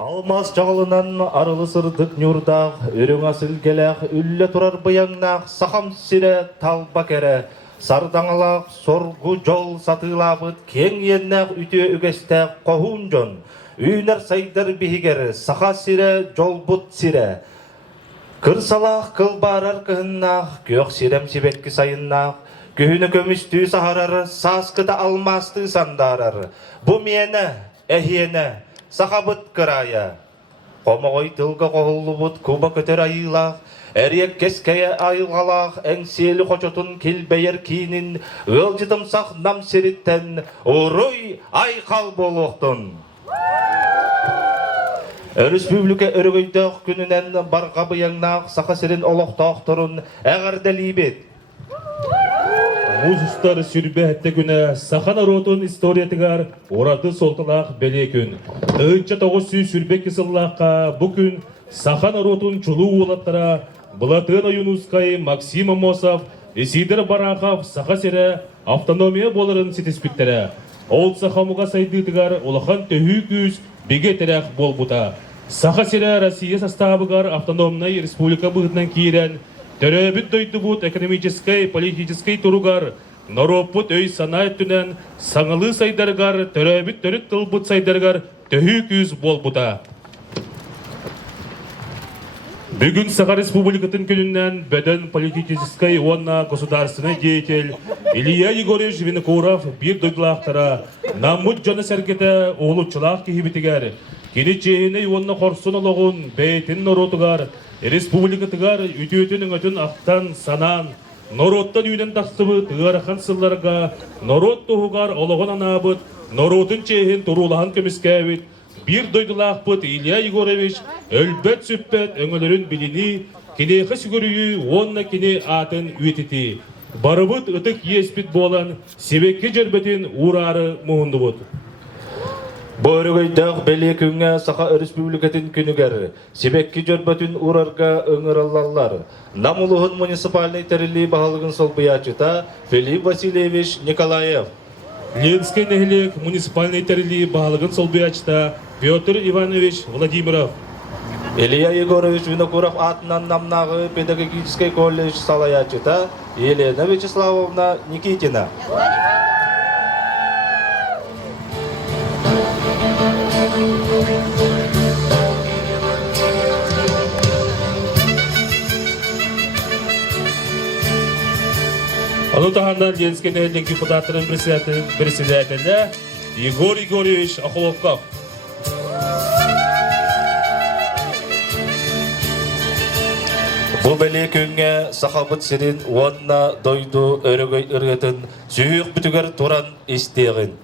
Алмаз жағылынан арылы сырдық нюрдақ, өрің асыл келек, үлі тұрар бұяңнақ, сақам сире талба кәрі, сардаңалақ, соргу жол сатылабыт, кең еннақ үте үгестәқ қоғын жон, үйнер сайдар бігер, сақа сире жол бұт сире. Кырсалақ кыл барар кыһыннақ, көк сирем сибекки сайыннақ, күйіні көмістүй сахарар, саскыта алмасты сандарар. Бұ мені, әхиені, сахабыт кырая. Қомағой тылға қоғылы бұт, күба көтер айылақ, әрек кескәе айылғалақ, әңселі қочотын келбейер кейінін, өлжідімсақ нам серіттен, ұрой айқал болуқтын. Республика өргөйдөх күнінен барға бұяңнақ, сақа сирен олықтақ тұрын, әғардәлі бет. Музустар сүрбәтті күні сақа наротын историятығар ораты солтылақ бәле күн. 1900 сүрбәк кесіллаққа бұл күн сақа наротын чулу олаттара Бұлатын Юнускай, Максим Амосов, Исидір Барахов, сақа сері автономия болырын сетеспіктері. Ол сақамыға сайдығытығар олақан төхі күз беге тәрәқ бол бұта. Сақа сері Россия составығар автономный республика бұғытынан кейрен Төрөбіт дойды бұд экономической, политической тұруғар, Нороппут өй санайт түнен саңылы сайдарғар, төрөбіт төріт тылбыт сайдарғар төхі күз бол бұта. Бүгін Сақа Республикатын күнінен бәдін политической онна государственный деятель Илья Егорович Винокуров бір дойдылақтара намыт жаны сәргеті оғылычылақ кейбітігер. Кені чейіне онна қорсын олығын бәйтін норотығар, республикатығар үтетінің өтін ақтан санан, нороттан үйден тақсыбы тұғарақан сылларға, норот тұғығар олығын анабыт, норотын чейін тұрулаған көміскәвіт, бір дойдылақ бұд Илья Егорович өлбәт сөппәт өңілерін біліні, кенеқі сүгіріі онна кене атын өтеті. Барыбыт ұтық еспіт болан, себекке жербетін урары мұғынды бұд. Бөрігейдіғ бәле күнге Сақа Республикатын күнігер, себекке жөрбетін урарға өңіраллалар. Намулығын муниципальный тәрілі бағалығын сол бұячыта Филипп Васильевич Николаев. Ленский нәхілік муниципальный тәрілі бағалығын сол бұячыта Петр Иванович Владимиров. Илья Егорович Винокуров атынан намнағы педагогический колледж салаячыта Елена Вячеславовна Никитина. Анутағандан Ленский нәхілік депутаттырын председателі Егор Егорович Охоловков. Бұл бәле күнге сақабыт сирин уанна дойду өрігөй үргетін сүйік бүтігер туран істеғін.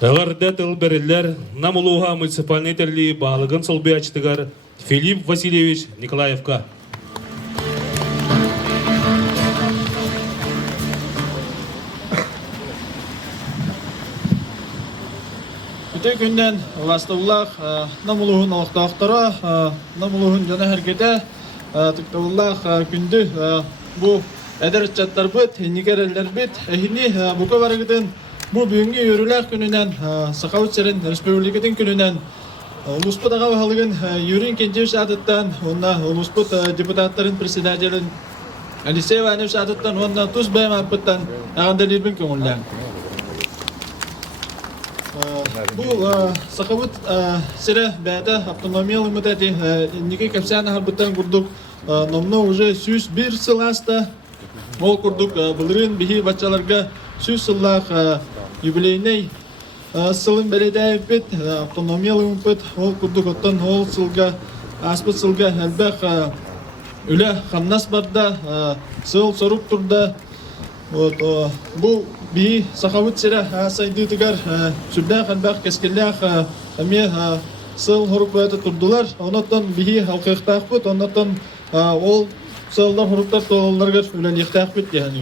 Тағарда тыл берелер намулуға муниципальный терли бағылығын сылбы ачтығар Филипп Васильевич Николаевка. Bütün günden vastıllah namuluğun oğuhtağıhtara, namuluğun jana hergete tıktavullah gündü bu ederçatlar bit, nigereller bit, ehini bu kavargıdın bu büyüngü yürüler gününden Sakavutserin Respublikatin gününden Ulusput ağa halığın yürüyün kencev saatıttan, onna Ulusput deputatların presidentelin Alise ve Anev saatıttan, onna tuz bəyəm apıttan ağanda lirbin kömürlen. Bu Sakavut sere bəyədə автономиялы müddəti indiki kapsayana harbıttan kurduk. Nomna уже 101 yıl hasta ol kurduk. Bılırın bihi batçalarga 100 yıllık юбилейней сылын belediye bit автономиялы müddət ol kurduk. Ottan ol sılga aspıt sılga elbək üle xamnas barda sıl soruk turda. Bu bir Sakavut sere saydı tıgar sürdağ elbək keskelləq amiye sıl horuk bayatı turdular. Ondan bihi halkıqtaq bit. Ondan ol sıllar horuklar tolarga üleliqtaq bit yani.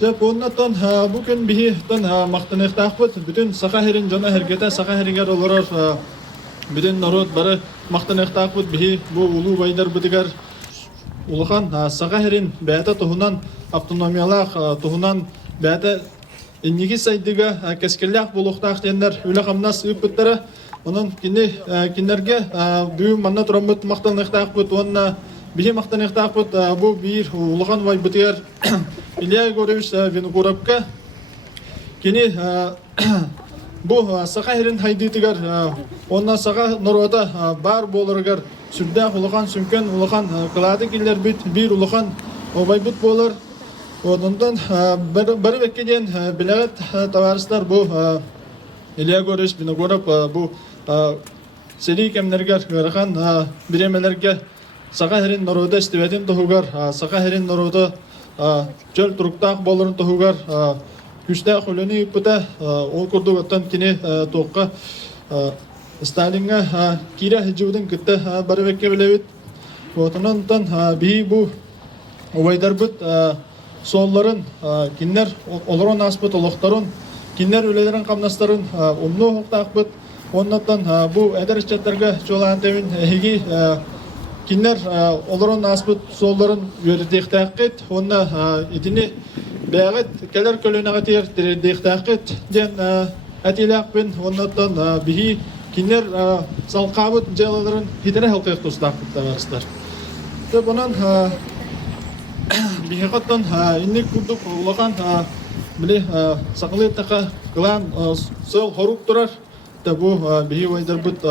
Jep ondan bugün bihi tan maqtanıqtaq bit. Bütün Sakaherin jana hergete Sakaheringer olarar bütün narod barı maqtanıqtaq bit bihi bu ulu baydar bitigar Uluhan Sakaherin bəyata tohunan автономиялах туһунан бәдә иннеги сайдыга кескелләк булуктак дигәннәр үле хамнас үппәттәре onun киннәргә бу манна тромбот мактанлыктак бу онна бихи мактанлыктак бу бу бир улган вай бутер Илья Егорович Винокуровка кини бу Сакахерин хайдытыгар онна сага норода бар болыргар сүрдә улган сүмкән улган кылады килләр бит бир улган обай бит болар. Ondan bir vekkeden bilet tavaristler bu İlya Goreş Binogorov bu seri kemlerger garakan biremelerge Sakaherin naroda istivedin tohugar Sakaherin naroda çöl turuktaq bolurun tohugar güçte xuluni ipute o kurdu vatan kini toqqa Stalinga kira hicudun gitti bir vekke bilevit ondan bir bu ovaydarbut Solların kinler oluran aspet oluqtarın kinler ülelerin kamnasların umnu huqtaqbıt ondan bu ederişçetlerge çoğulan temin hegi kinler oluran aspet solların yöredeqtaqit onda itini bəyağıt keler kölüne ter deqtaqit den atilaqbin ondan bihi kinler salqabıt jalaların hitere halqaq tostaqbıt tavastar. Bunun Bihaqatan inni kurduk ulakan bile saklı taka klan sol horuk turar da bu bihi vaydar but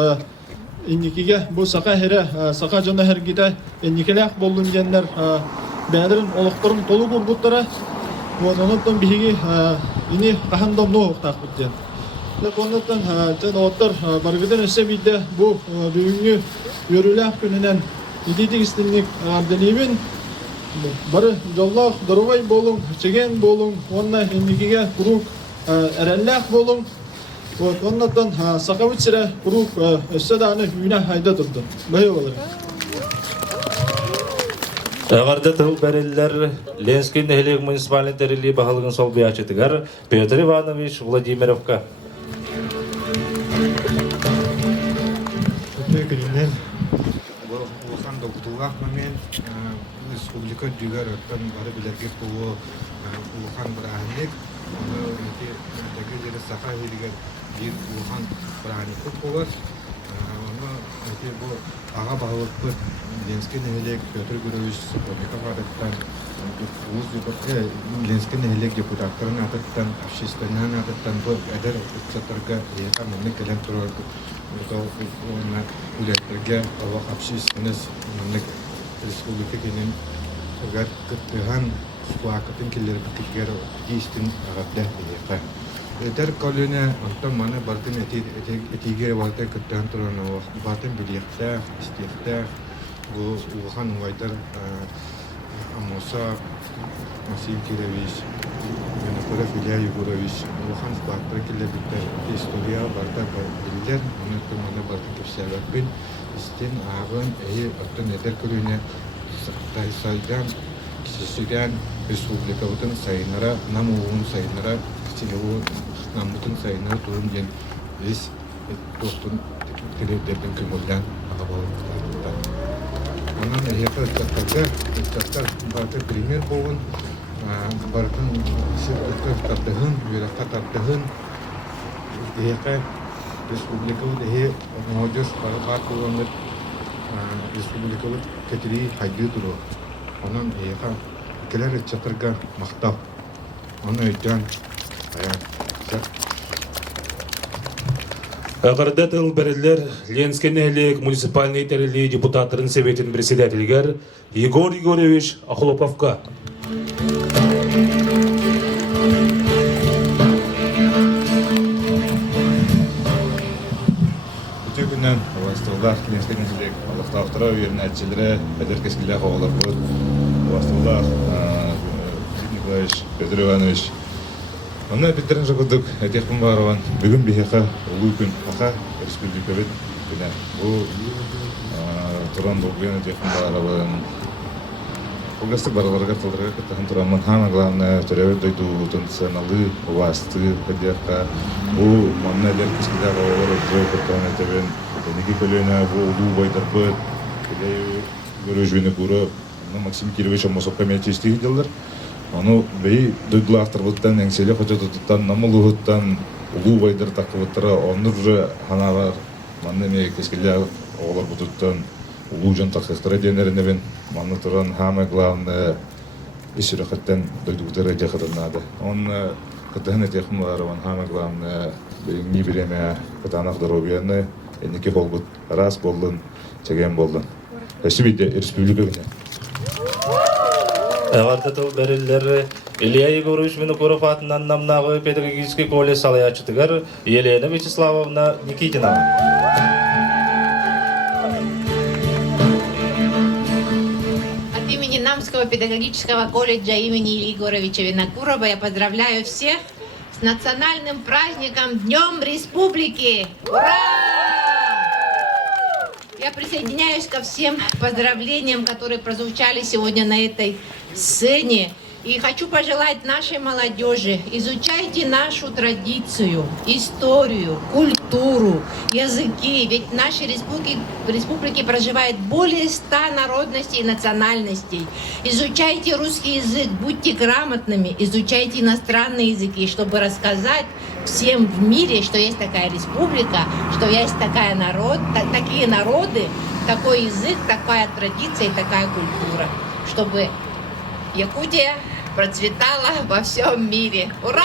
innikiga bu Sakahera Sakajana hergide innikelak boldun diyenler beylerin olukların tolu kurbutlara bu ondan bihi ini kahandam no takut diyen. Ve ondan ten otar bargıdan esebide bu büyüğü yürülak gününden ididik istinlik ardelimin Barı jollah dorvay bolun, çegen bolun, onna indigiga kuruk erellak bolun. Ondan Sakavut sere kuruk össedanı hüne hayda durdu. Böyle olur. Ağarda tıl beriller Lenski Nehelik Municipalin terili bahalığın sol biyaçıtıgar Petr Ivanovich Vladimirovka. Günler bu Ulan doktorluk moment Respublika düğer ötten barı bilerge bu Ulan bırahanlık ki tekrar Sakaheri'ye bir Ulan bırahanlık olur. Ama ki bu ağa bağlılık Lenski Nehelik Petr Ivanovich Vladimirovka'dan Lenski Nehelik deputatların atıktan, şistanın atıktan bu eder uçatırga yekamını gelen turardı. Burada ona üretlerge hava kapşısınız memlek Respublika'nın agar kıtıhan suakatın killeri bitikler istin ağabeyler diye. Eder kolüne ondan mana bartın etigere vardı kıtıhan turana var. Bartın biliyekte, istiyekte bu uğhan uvaydar amosa Masim Kirevich Прокурор Илья Егорович Лухан Спартак или история барда билер, оны туманы барда кепсәләр бин, истин агын әйе оттан этер күрүне Тайсайдан кисесидән республикабытын сайынара, намуын сайынара, киселеу намутын сайынара турын ден biz dostun televizyon kömürden ağabey. Ondan yakın tatlar bazı primer boğun, barkın şirketler tatlığın, yürekte tatlığın, yakın Respublikalı dahi mevcut bazı kullanılır Respublikalı ketiri haydi duru. Ondan yakın ülkeler çatırga mahtap. Onu öden Ағырда тыл бәрілер Ленскенелік муниципальный тәрілі депутаттарын советин председательгер Егор Егорович Ахлоповка. Bütün günden vasıtalar Ленскенелік Аллахтауқтыра үйерін әтчелері Петр Кескілі қоғалар бұл. Vasıtalar Зит Николаевич, Петр Иванович. Онна биттерин жогудук этехпин барован бүгүн бихека улуу күн ака республика бит күнэ бу туран болгон этехпин барован Угастык бараларга тылдырга кыттахан тураман хана главное төрөбөт дойдуутун сеналы убасты педерка бу манна дер кискида оору жөө кыттан этебен энеги көлөнө бу улуу байдарбыт кедей көрөжүнү буру Максим Кирович Амосовка мечистиги жылдар. Onu beyi duygulartırlıktan, engseli hocatıktan, namılıhıttan, ulu baydır takıvıttıra, onur hanavar, mannemeye keskili oğlar bututtan, ulu can takıktıra denerine ben, manlı turan hama glavne işirakatten duyduğuları yakıdırnadı. Onun kıtahın etiyakım var, onun hama glavne beyin ni bireme kıtanak darobiyanı, enniki holbut, ras bollun, çegen bollun. Eşi bir de Respublika günü. Ағарда тыл бәрілер Илья Егорович Винокуров атынан намнағы педагогический колледж салаячытыгар Елена Вячеславовна Никитина. От имени Намского педагогического колледжа имени Ильи Егоровича Винокурова я поздравляю всех с национальным праздником Днем Республики! Ура! Я присоединяюсь ко всем поздравлениям, которые прозвучали сегодня на этой сцене. И хочу пожелать нашей молодежи, изучайте нашу традицию, историю, культуру, языки. Ведь в нашей республике проживает более 100 народностей и национальностей. Изучайте русский язык, будьте грамотными, изучайте иностранные языки, чтобы рассказать всем в мире, что есть такая республика, что есть такие народы, такой язык, такая традиция и такая культура. Чтобы Якутия процветала во всем мире. Ура!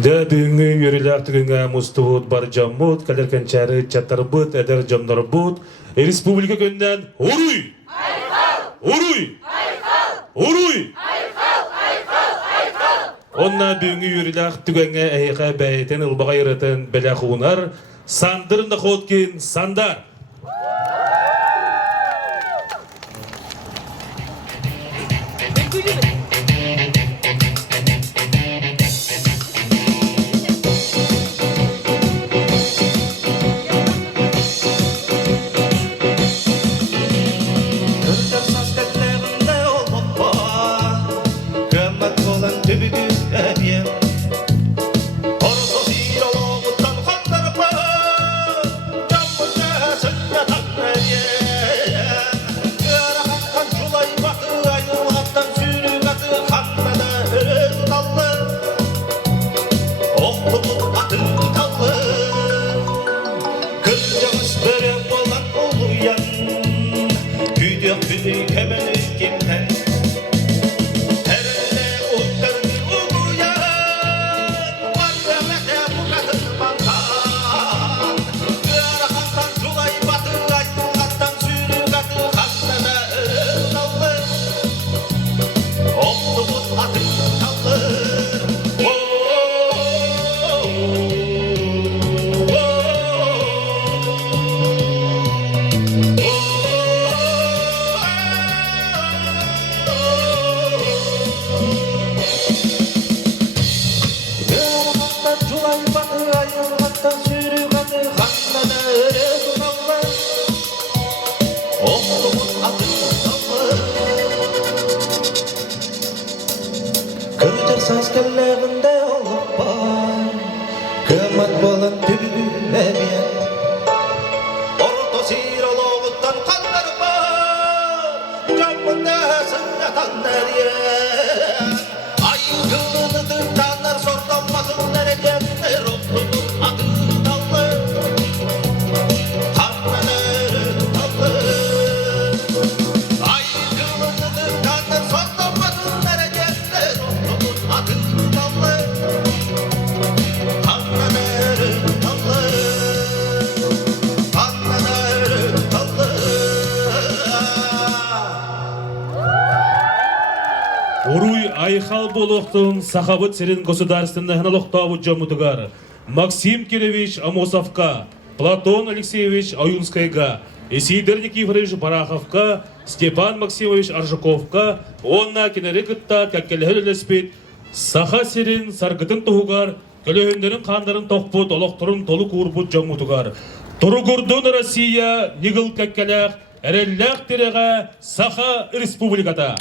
Да бүгүнгү үйөрүлактыгыңа мустубут бар жаммут, калеркенчары чатарбыт, эдер жамнарбыт, республика көнден уруй! Уруй! Уруй! Онна бүгүнгү үйөрүлактыгыңа эйха бәйтен ылбага йыратын белахунар, сандырында хоткин сандар. kellärinde olup bar Kımat bolan tübü ebiyet Orta siroloğuttan kanlar var Camında sınatan nereye Aygınıdır tanır sordanmasın derecekler Otludur adı dallı Tanrıları dallı Aygınıdır tanır sordanmasın derecekler Otludur adı dallı Tanrıları dallı Уруй айхал болохтун сахабыт серин государственных налогтаву жомутугар Максим Киревич Амосовка, Платон Алексеевич Аюнскайга, Исидор Никифорович Бараховка, Степан Максимович Аржуковка, онна кенерекытта кәккелхелелеспит, саха серин саргытын тугар, көлөһүндөрүн кандарын токпут, олоктурун толук урбут жомутугар. Туругурдун Россия нигыл кәккелэх, эреллэх тереге саха республиката.